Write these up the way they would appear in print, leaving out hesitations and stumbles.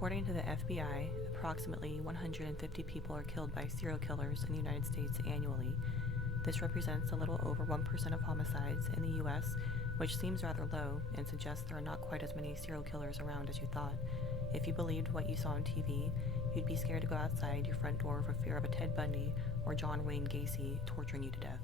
According to the FBI, approximately 150 people are killed by serial killers in the United States annually. This represents a little over 1% of homicides in the US, which seems rather low and suggests there are not quite as many serial killers around as you thought. If you believed what you saw on TV, you'd be scared to go outside your front door for fear of a Ted Bundy or John Wayne Gacy torturing you to death.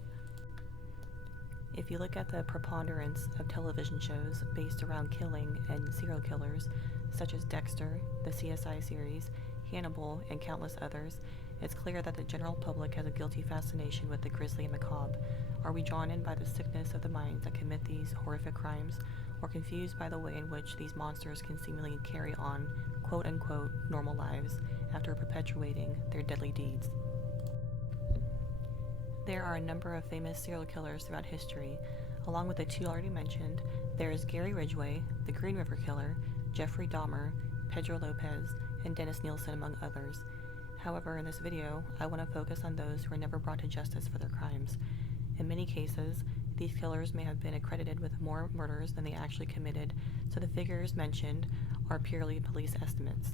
If you look at the preponderance of television shows based around killing and serial killers, such as Dexter, the CSI series, Hannibal, and countless others, it's clear that the general public has a guilty fascination with the grisly and macabre. Are we drawn in by the sickness of the minds that commit these horrific crimes, or confused by the way in which these monsters can seemingly carry on quote-unquote normal lives after perpetuating their deadly deeds? There are a number of famous serial killers throughout history. Along with the two already mentioned, there is Gary Ridgway, the Green River Killer, Jeffrey Dahmer, Pedro Lopez, and Dennis Nielsen, among others. However, in this video, I want to focus on those who were never brought to justice for their crimes. In many cases, these killers may have been accredited with more murders than they actually committed, so the figures mentioned are purely police estimates.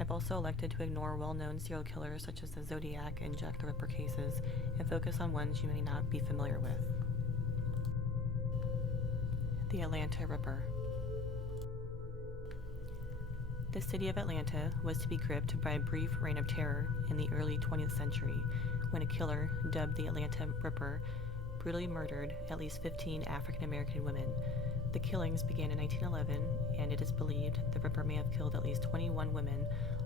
I've also elected to ignore well-known serial killers such as the Zodiac and Jack the Ripper cases and focus on ones you may not be familiar with. The Atlanta Ripper. The city of Atlanta was to be gripped by a brief reign of terror in the early 20th century when a killer, dubbed the Atlanta Ripper, brutally murdered at least 15 African American women. The killings began in 1911, and it is believed the Ripper may have killed at least 21 women,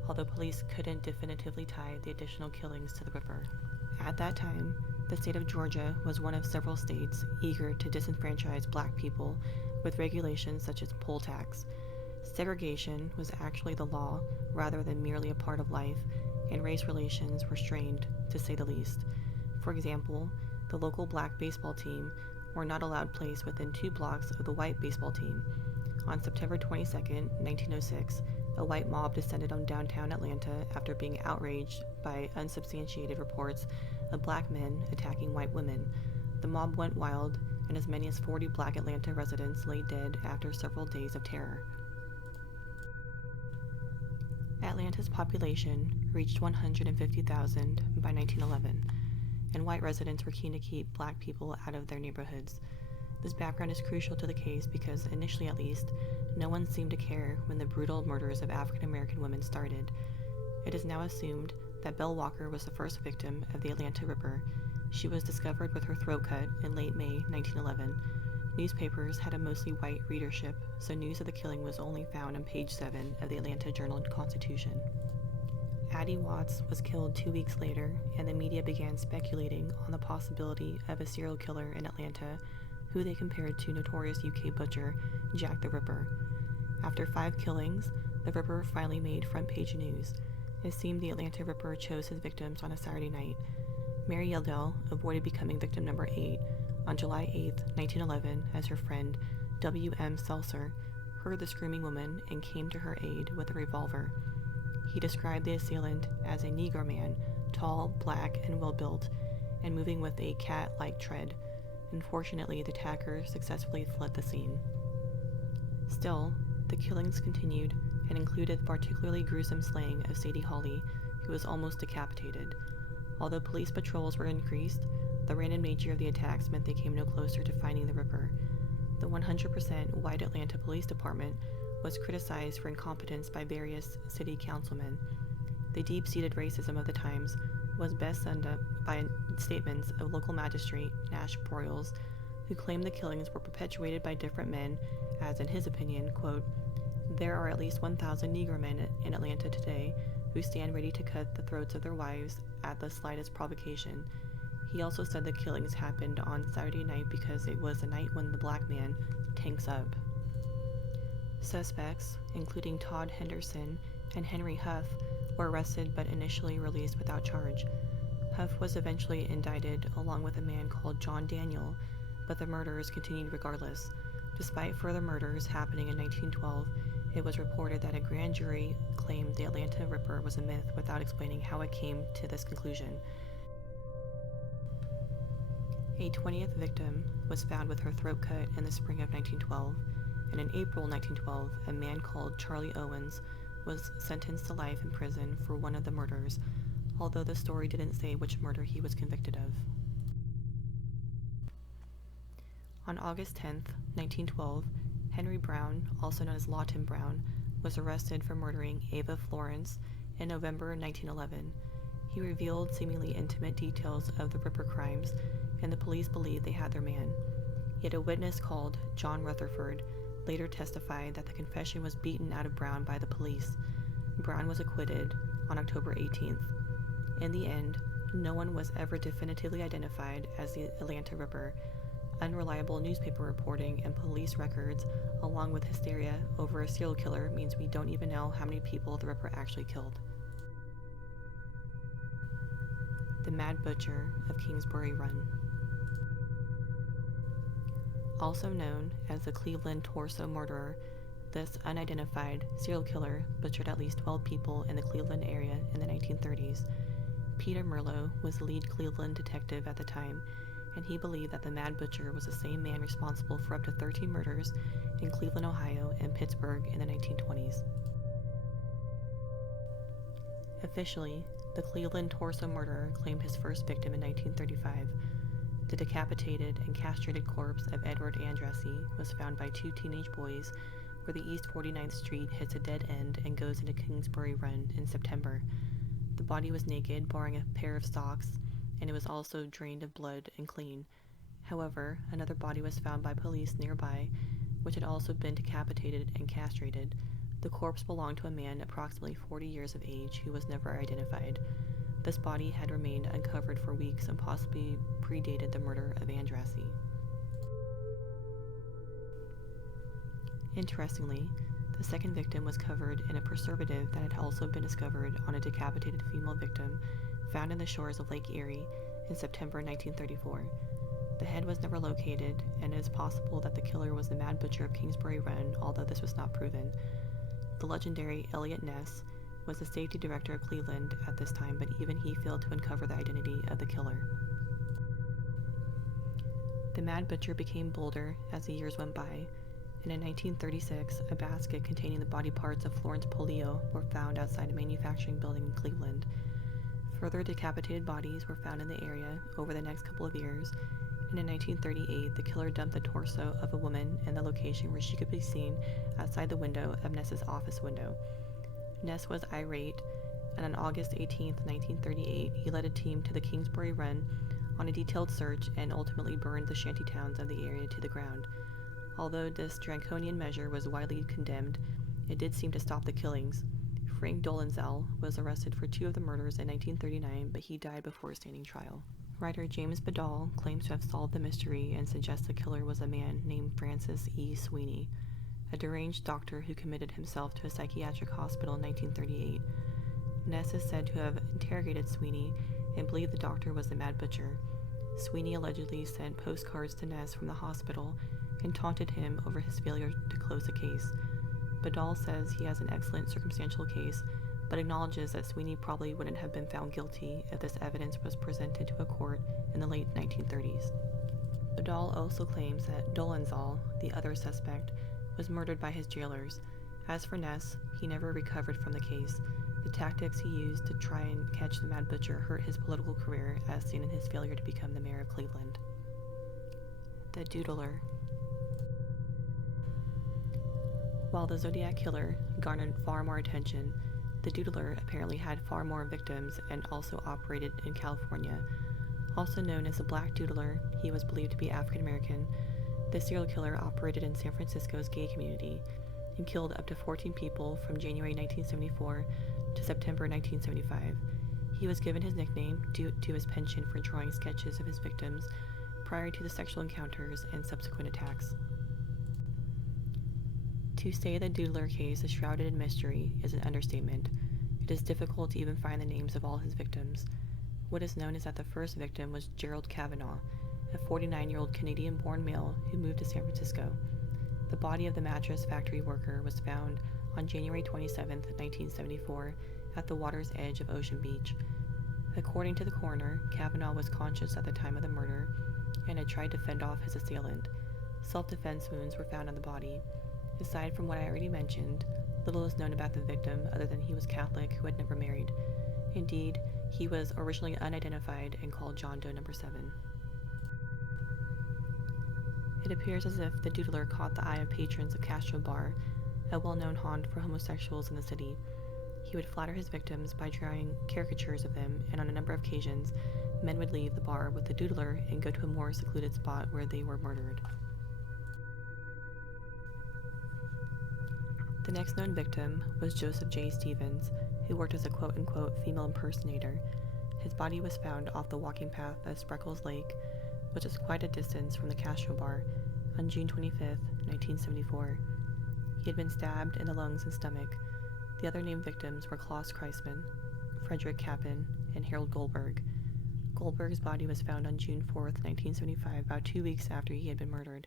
although police couldn't definitively tie the additional killings to the Ripper. At that time, the state of Georgia was one of several states eager to disenfranchise black people with regulations such as poll tax. Segregation was actually the law rather than merely a part of life, and race relations were strained, to say the least. For example, the local black baseball team were not allowed place within 2 blocks of the white baseball team. On September 22, 1906, a white mob descended on downtown Atlanta after being outraged by unsubstantiated reports of black men attacking white women. The mob went wild, and as many as 40 black Atlanta residents lay dead after several days of terror. Atlanta's population reached 150,000 by 1911, and white residents were keen to keep black people out of their neighborhoods. This background is crucial to the case because, initially at least, no one seemed to care when the brutal murders of African American women started. It is now assumed that Belle Walker was the first victim of the Atlanta Ripper. She was discovered with her throat cut in late May 1911. Newspapers had a mostly white readership, so news of the killing was only found on page 7 of the Atlanta Journal-Constitution. Addie Watts was killed 2 weeks later, and the media began speculating on the possibility of a serial killer in Atlanta, who they compared to notorious UK butcher Jack the Ripper. After 5 killings, the Ripper finally made front-page news. It seemed the Atlanta Ripper chose his victims on a Saturday night. Mary Yeldell avoided becoming victim number 8 on July 8, 1911, as her friend W.M. Seltzer heard the screaming woman and came to her aid with a revolver. He described the assailant as a Negro man, tall, black, and well-built, and moving with a cat-like tread. Unfortunately, the attacker successfully fled the scene. Still, the killings continued and included the particularly gruesome slaying of Sadie Hawley, who was almost decapitated. Although police patrols were increased, the random nature of the attacks meant they came no closer to finding the Ripper. The 100% white Atlanta Police Department was criticized for incompetence by various city councilmen. The deep-seated racism of the times was best summed up by statements of local magistrate Nash Broyles, who claimed the killings were perpetuated by different men, as in his opinion, quote, "There are at least 1,000 Negro men in Atlanta today who stand ready to cut the throats of their wives at the slightest provocation." He also said the killings happened on Saturday night because it was the night when the black man tanks up. Suspects, including Todd Henderson and Henry Huff, were arrested but initially released without charge. Huff was eventually indicted along with a man called John Daniel, but the murders continued regardless. Despite further murders happening in 1912, it was reported that a grand jury claimed the Atlanta Ripper was a myth without explaining how it came to this conclusion. A 20th victim was found with her throat cut in the spring of 1912, and in April 1912, a man called Charlie Owens was sentenced to life in prison for one of the murders, although the story didn't say which murder he was convicted of. On August 10, 1912, Henry Brown, also known as Lawton Brown, was arrested for murdering Ava Florence in November 1911. He revealed seemingly intimate details of the Ripper crimes, and the police believed they had their man. Yet a witness called John Rutherford later testified that the confession was beaten out of Brown by the police. Brown was acquitted on October 18th. In the end, no one was ever definitively identified as the Atlanta Ripper. Unreliable newspaper reporting and police records, along with hysteria over a serial killer, means we don't even know how many people the Ripper actually killed. The Mad Butcher of Kingsbury Run. Also known as the Cleveland Torso Murderer, this unidentified serial killer butchered at least 12 people in the Cleveland area in the 1930s. Peter Merlo was the lead Cleveland detective at the time, and he believed that the Mad Butcher was the same man responsible for up to 13 murders in Cleveland, Ohio, and Pittsburgh in the 1920s. Officially, the Cleveland Torso Murderer claimed his first victim in 1935. The decapitated and castrated corpse of Edward Andrassy was found by two teenage boys where the East 49th Street hits a dead end and goes into Kingsbury Run in September. The body was naked, barring a pair of socks, and it was also drained of blood and clean. However, another body was found by police nearby, which had also been decapitated and castrated. The corpse belonged to a man approximately 40 years of age who was never identified. This body had remained uncovered for weeks and possibly predated the murder of Andrassy. Interestingly, the second victim was covered in a preservative that had also been discovered on a decapitated female victim found in the shores of Lake Erie in September 1934. The head was never located, and it is possible that the killer was the Mad Butcher of Kingsbury Run, although this was not proven. The legendary Eliot Ness was the safety director of Cleveland at this time, but even he failed to uncover the identity of the killer. The Mad Butcher became bolder as the years went by, and in 1936, a basket containing the body parts of Florence Polio were found outside a manufacturing building in Cleveland. Further decapitated bodies were found in the area over the next couple of years, and in 1938, the killer dumped the torso of a woman in the location where she could be seen outside the window of Ness's office window. Ness was irate, and on August 18, 1938, he led a team to the Kingsbury Run on a detailed search and ultimately burned the shantytowns of the area to the ground. Although this draconian measure was widely condemned, it did seem to stop the killings. Frank Dolezal was arrested for two of the murders in 1939, but he died before standing trial. Writer James Badal claims to have solved the mystery and suggests the killer was a man named Francis E. Sweeney, a deranged doctor who committed himself to a psychiatric hospital in 1938. Ness is said to have interrogated Sweeney and believed the doctor was the Mad Butcher. Sweeney allegedly sent postcards to Ness from the hospital and taunted him over his failure to close the case. Badal says he has an excellent circumstantial case, but acknowledges that Sweeney probably wouldn't have been found guilty if this evidence was presented to a court in the late 1930s. Badal also claims that Dolezal, the other suspect, was murdered by his jailers. As for Ness, he never recovered from the case. The tactics he used to try and catch the Mad Butcher hurt his political career, as seen in his failure to become the mayor of Cleveland. The Doodler. While the Zodiac Killer garnered far more attention, the Doodler apparently had far more victims and also operated in California. Also known as the Black Doodler, he was believed to be African American. The serial killer operated in San Francisco's gay community and killed up to 14 people from January 1974 to September 1975. He was given his nickname due to his penchant for drawing sketches of his victims prior to the sexual encounters and subsequent attacks. To say the Doodler case is shrouded in mystery is an understatement. It is difficult to even find the names of all his victims. What is known is that the first victim was Gerald Kavanaugh, a 49-year-old Canadian-born male who moved to San Francisco. The body of the mattress factory worker was found on January 27, 1974, at the water's edge of Ocean Beach. According to the coroner, Kavanaugh was conscious at the time of the murder and had tried to fend off his assailant. Self-defense wounds were found on the body. Aside from what I already mentioned, little is known about the victim other than he was Catholic who had never married. Indeed, he was originally unidentified and called John Doe Number 7. It appears as if the doodler caught the eye of patrons of Castro Bar, a well-known haunt for homosexuals in the city. He would flatter his victims by drawing caricatures of them, and on a number of occasions, men would leave the bar with the doodler and go to a more secluded spot where they were murdered. The next known victim was Joseph J. Stevens, who worked as a quote-unquote female impersonator. His body was found off the walking path at Spreckles Lake, which is quite a distance from the Castro Bar, on June 25, 1974. He had been stabbed in the lungs and stomach. The other named victims were Klaus Kreisman, Frederick Kappen, and Harold Goldberg. Goldberg's body was found on June 4, 1975, about 2 weeks after he had been murdered.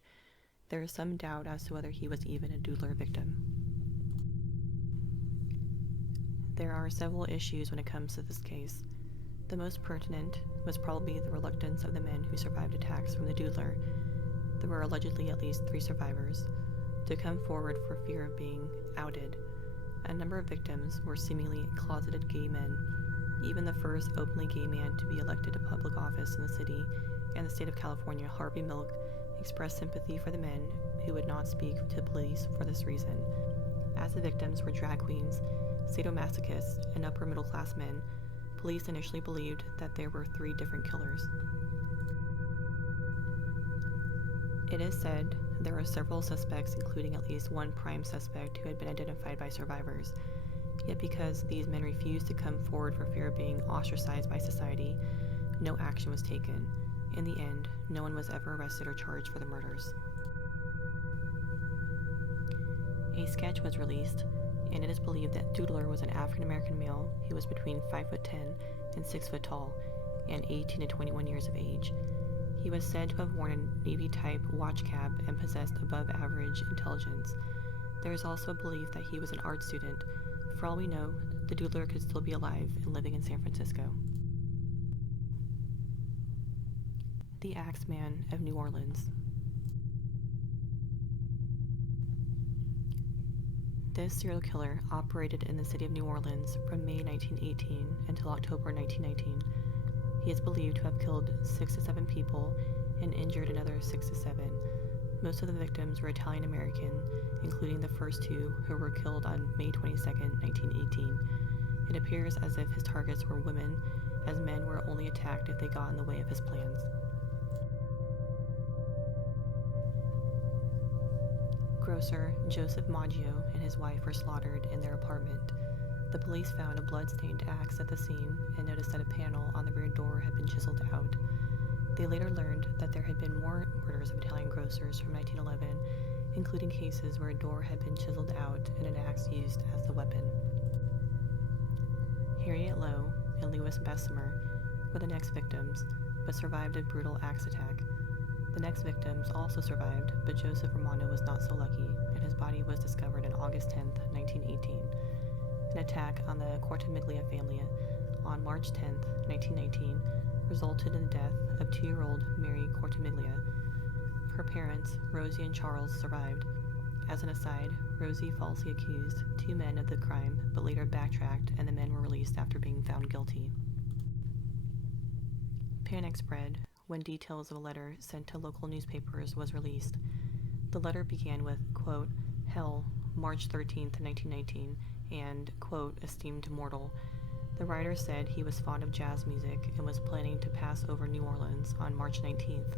There is some doubt as to whether he was even a doodler victim. There are several issues when it comes to this case. The most pertinent was probably the reluctance of the men who survived attacks from the doodler. There were allegedly at least 3 survivors, to come forward for fear of being outed. A number of victims were seemingly closeted gay men. Even the first openly gay man to be elected to public office in the city and the state of California, Harvey Milk, expressed sympathy for the men who would not speak to police for this reason. As the victims were drag queens, sadomasochists, and upper middle class men, police initially believed that there were 3 different killers. It is said there were several suspects, including at least one prime suspect who had been identified by survivors. Yet because these men refused to come forward for fear of being ostracized by society, no action was taken. In the end, no one was ever arrested or charged for the murders. A sketch was released, and it is believed that Doodler was an African-American male who was between 5'10" and 6 foot tall, and 18 to 21 years of age. He was said to have worn a Navy-type watch cap and possessed above-average intelligence. There is also a belief that he was an art student. For all we know, the Doodler could still be alive and living in San Francisco. The Axeman of New Orleans. This serial killer operated in the city of New Orleans from May 1918 until October 1919. He is believed to have killed 6 to 7 people and injured another 6 to 7. Most of the victims were Italian American, including the first 2 who were killed on May 22, 1918. It appears as if his targets were women, as men were only attacked if they got in the way of his plans. Grocer Joseph Maggio and his wife were slaughtered in their apartment. The police found a blood-stained axe at the scene and noticed that a panel on the rear door had been chiseled out. They later learned that there had been more murders of Italian grocers from 1911, including cases where a door had been chiseled out and an axe used as the weapon. Harriet Lowe and Louis Bessemer were the next victims, but survived a brutal axe attack. The next victims also survived, but Joseph Romano was not so lucky, and his body was discovered on August 10, 1918. An attack on the Cortimiglia family on March 10, 1919, resulted in the death of 2-year-old Mary Cortimiglia. Her parents, Rosie and Charles, survived. As an aside, Rosie falsely accused 2 men of the crime, but later backtracked, and the men were released after being found guilty. Panic spread when details of a letter sent to local newspapers was released. The letter began with, quote, "Hell, March 13, 1919, and, quote, esteemed mortal." The writer said he was fond of jazz music and was planning to pass over New Orleans on March 19th.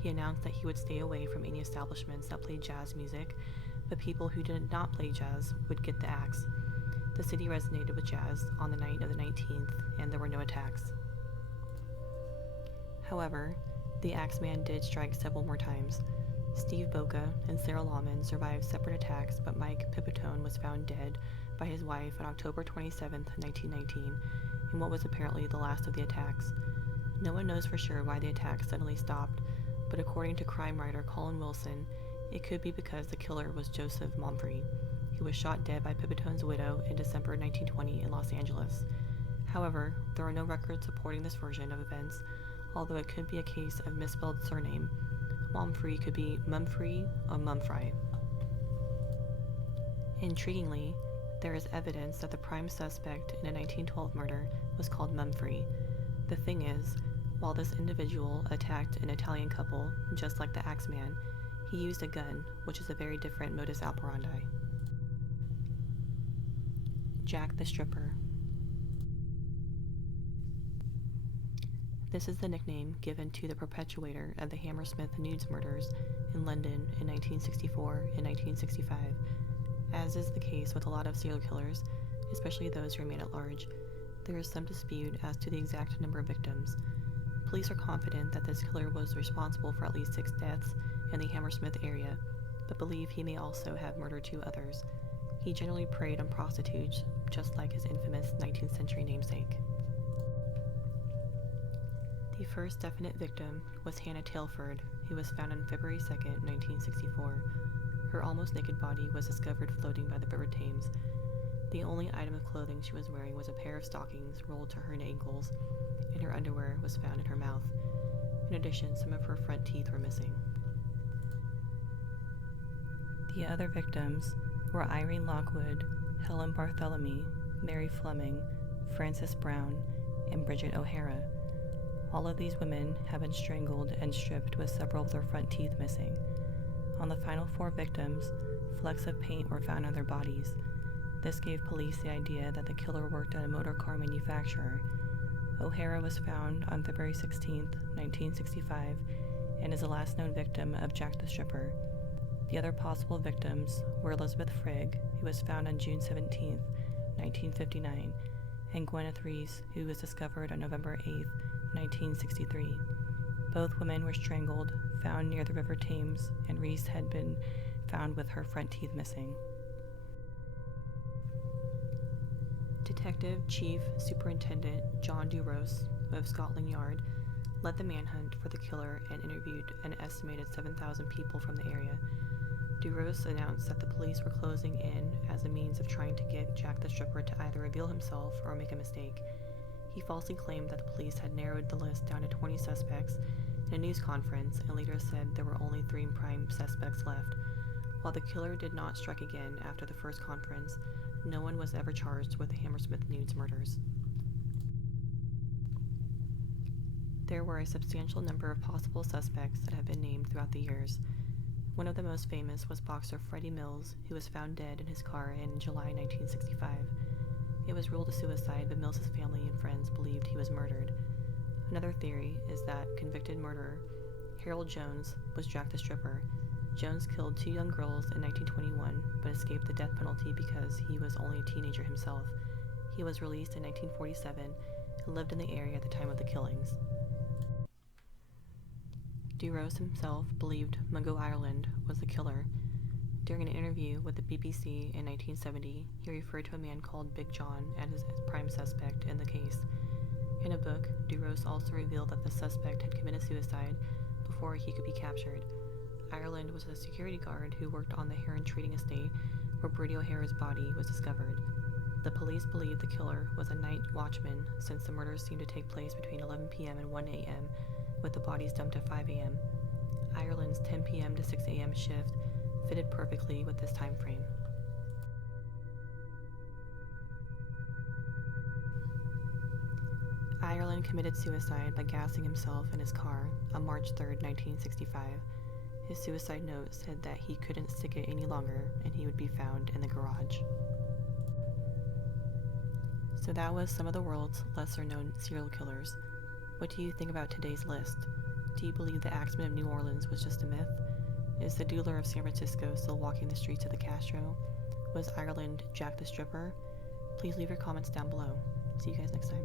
He announced that he would stay away from any establishments that played jazz music, but people who did not play jazz would get the axe. The city resonated with jazz on the night of the 19th, and there were no attacks. However, the Axeman did strike several more times. Steve Boca and Sarah Lawman survived separate attacks, but Mike Pipitone was found dead by his wife on October 27, 1919, in what was apparently the last of the attacks. No one knows for sure why the attack suddenly stopped, but according to crime writer Colin Wilson, it could be because the killer was Joseph Momfrey, who was shot dead by Pipitone's widow in December 1920 in Los Angeles. However, there are no records supporting this version of events, although it could be a case of misspelled surname. Momfrey could be Mumfrey or Mumfry. Intriguingly, there is evidence that the prime suspect in a 1912 murder was called Mumfree. The thing is, while this individual attacked an Italian couple just like the Axeman, he used a gun, which is a very different modus operandi. Jack the Stripper. This is the nickname given to the perpetrator of the Hammersmith nudes murders in London in 1964 and 1965. As is the case with a lot of serial killers, especially those who remain at large, there is some dispute as to the exact number of victims. Police are confident that this killer was responsible for at least 6 deaths in the Hammersmith area, but believe he may also have murdered 2 others. He generally preyed on prostitutes, just like his infamous 19th century namesake. The first definite victim was Hannah Tailford, who was found on February 2, 1964. Her almost naked body was discovered floating by the River Thames. The only item of clothing she was wearing was a pair of stockings rolled to her ankles, and her underwear was found in her mouth. In addition, some of her front teeth were missing. The other victims were Irene Lockwood, Helen Bartholomew, Mary Fleming, Frances Brown, and Bridget O'Hara. All of these women have been strangled and stripped with several of their front teeth missing. On the final 4 victims, flecks of paint were found on their bodies. This gave police the idea that the killer worked at a motor car manufacturer. O'Hara was found on February 16, 1965, and is the last known victim of Jack the Stripper. The other possible victims were Elizabeth Frigg, who was found on June 17, 1959, and Gwyneth Reese, who was discovered on November 8, 1963. Both women were strangled, found near the River Thames, and Reese had been found with her front teeth missing. Detective Chief Superintendent John Duros of Scotland Yard led the manhunt for the killer and interviewed an estimated 7,000 people from the area. Duros announced that the police were closing in as a means of trying to get Jack the Stripper to either reveal himself or make a mistake. He falsely claimed that the police had narrowed the list down to 20 suspects in a news conference and later said there were only 3 prime suspects left. While the killer did not strike again after the first conference, no one was ever charged with the Hammersmith nudes murders. There were a substantial number of possible suspects that have been named throughout the years. One of the most famous was boxer Freddie Mills, who was found dead in his car in July 1965. It was ruled a suicide, but Mills's family and friends believed he was murdered. Another theory is that convicted murderer Harold Jones was Jack the Stripper. Jones killed 2 young girls in 1921, but escaped the death penalty because he was only a teenager himself. He was released in 1947 and lived in the area at the time of the killings. Duros himself believed Mungo Ireland was the killer. During an interview with the BBC in 1970, he referred to a man called Big John as his prime suspect in the case. In a book, Duros also revealed that the suspect had committed suicide before he could be captured. Ireland was a security guard who worked on the Heron Trading Estate where Bertie O'Hara's body was discovered. The police believed the killer was a night watchman since the murders seemed to take place between 11 p.m. and 1 a.m., with the bodies dumped at 5 a.m. Ireland's 10 p.m. to 6 a.m. shift fitted perfectly with this time frame. Ireland committed suicide by gassing himself in his car on March 3, 1965. His suicide note said that he couldn't stick it any longer and he would be found in the garage. So that was some of the world's lesser-known serial killers. What do you think about today's list? Do you believe the Axeman of New Orleans was just a myth? Is the Dueler of San Francisco still walking the streets of the Castro? Was Ireland Jack the Stripper? Please leave your comments down below. See you guys next time.